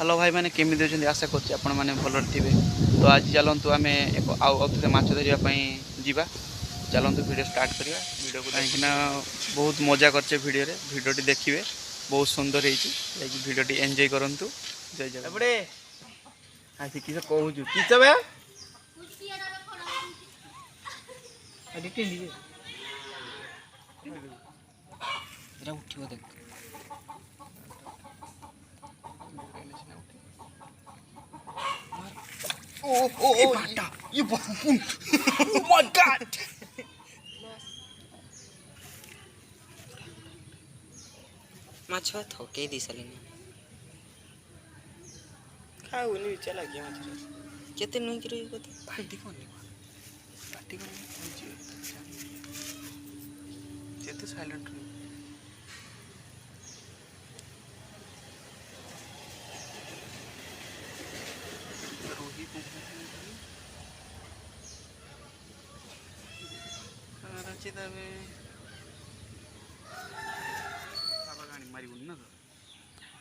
Hello भाई मैंने केमी अच्छे आशा करছি ଆପଣମାନେ ଭଲରେ ଥିବେ। तो आज चलतु आम आउ थे माछ धरवाई जावा चलतु वीडियो स्टार्ट करवा वीडियो को कहीं बहुत मजा करचे वीडियोटी देखिए बहुत सुंदर वीडियोटी एंजॉय करंतु जय जगन्नाथ बड़े आज किस कहूँ किस बे उठियो देख ये बाटा ये oh my god माछ थके दी सालिनी खाऊनी चला गया माछ केते नुई करी कते पार्टी कोन जेते साइलेंट रोही को कराची तबे मारी ना तो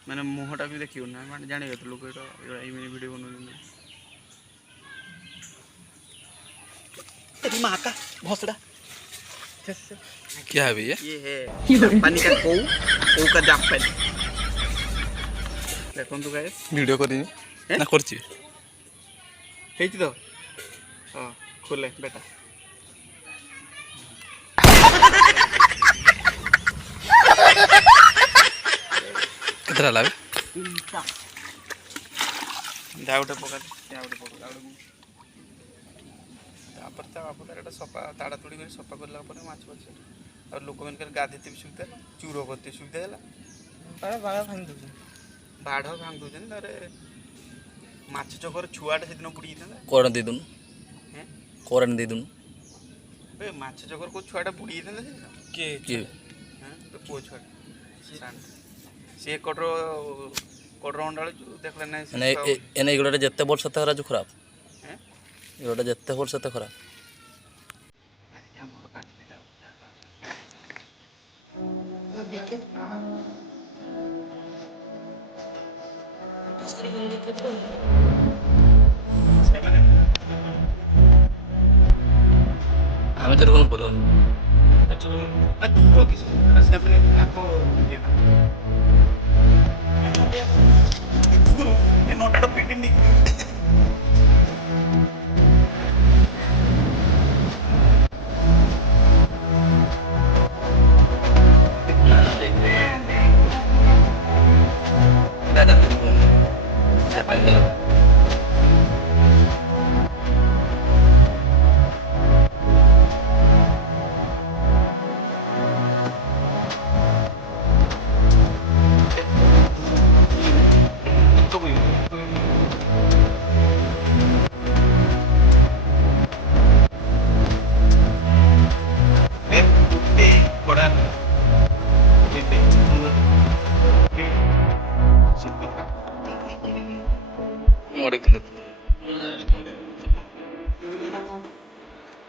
मैंने मुहटा भी देखियो ना मैंने जाने तो लोग मैंने वीडियो बना तेरी माँ का भोसड़ा क्या है भैया? ये है पानी का कौ का जापान देखो तो गाइस वीडियो करी ना करची हेची तो हां खोले बेटा कितना लावे दाउटे पका तापर सफा ताड़ा तोड़ी कर सफा करला पर माछ माछ और लोक मन कर गाधेते सुविधा चूरो करते सुविधा हैला बाड़ भांग दो अरे माछ चकर छुआटा से दिन बुड़ी था कोरन दे दूं हैं कोरन दे दूं बे माछ चकर को छुआटा बुड़ी था के हैं तो पो छुआ से कोडरो अंडाळ देखले नै एने एने एगुड़ा जत्ते बोल सते हरा जो खराब हैं एगुड़ा जत्ते बोल सते खराब हमें तेरे को बोलो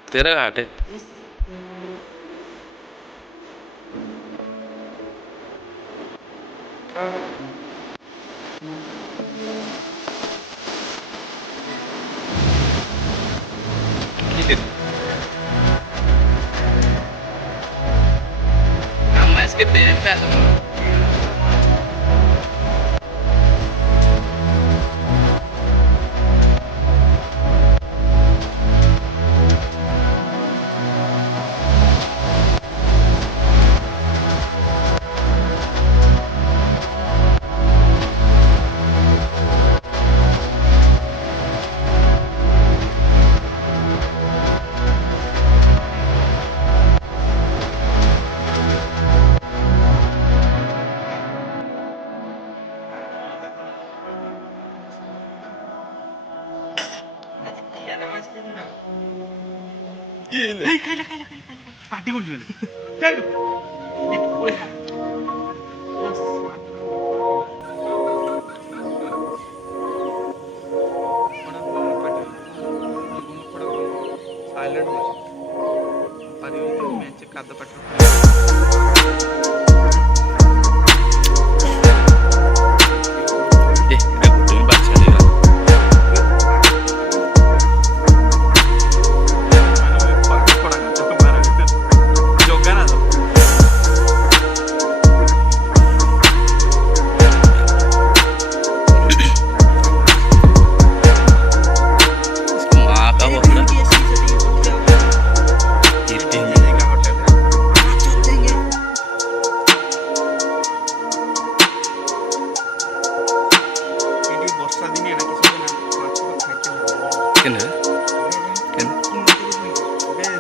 तेरा घाट है इसके पैसे पार्टी कोन साइलेंट काद पाठ କେନେ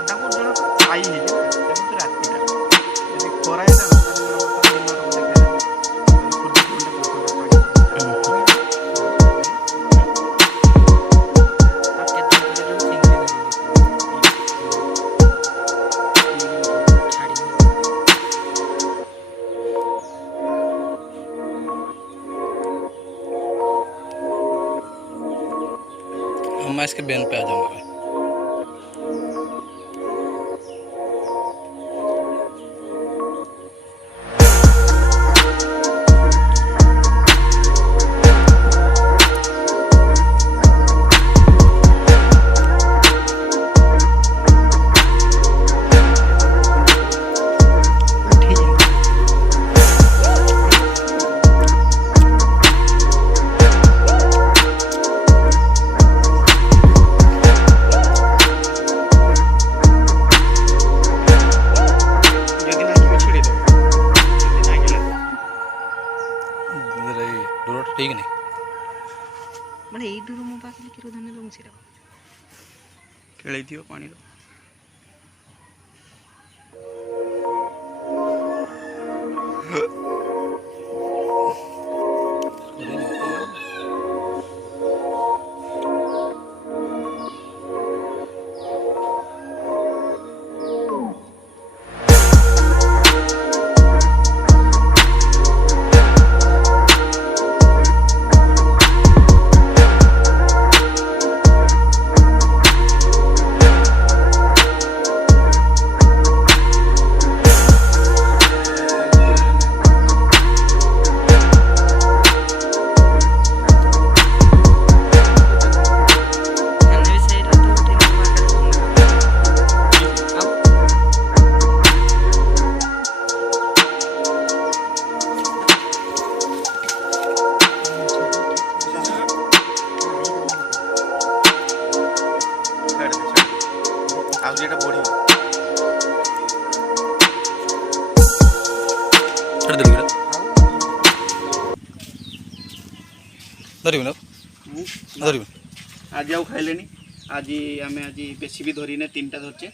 ତାଙ୍କୁ ଜଣ ଖାଇ ହେଇଯିବ ସେମିତି ରାତିଟା ଯଦି ଖରା ହେଇଥାନ୍ତା मैं इसके बैन पे आ जाऊंगा मैं। ठीक नहीं ମାନେ ଏଇ ଦୂର ମୋ ପାଖରେ କ୍ଷୀର ଧାନ ଦଉଁ ସେଟା ଖେଳେଇଥିବ ପାଣିର ଆଉ ଯେଟା ବଢିବ ଛାଡ଼ି ଦେଲି ପୁରା ଧରିବି ନା ଧରିବି ଆଜି ଆଉ ଖାଇଲେନି ଆଜି ଆମେ ଆଜି ବେଶୀ ବି ଧରିନେ 3ଟା ଧରିଛେ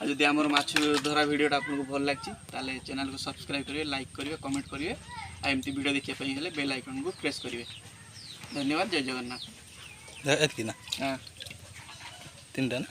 ଆଉ ଯଦି ଆମର ମାଛ ଧରା ଭିଡ଼ିଓଟା ଆପଣଙ୍କୁ ଭଲ ଲାଗିଛି ତାହେଲେ ଚ୍ୟାନେଲକୁ ସବସ୍କ୍ରାଇବ୍ କରିବେ ଲାଇକ୍ କରିବେ କମେଣ୍ଟ କରିବେ ଆଉ ଏମିତି ଭିଡ଼ିଓ ଦେଖିବା ପାଇଁ ହେଲେ ବେଲ୍ ଆଇକନ୍କୁ ପ୍ରେସ୍ କରିବେ ଧନ୍ୟବାଦ ଜୟ ଜଗନ୍ନାଥ ଏତିକି ନା ହଁ 3ଟା ନା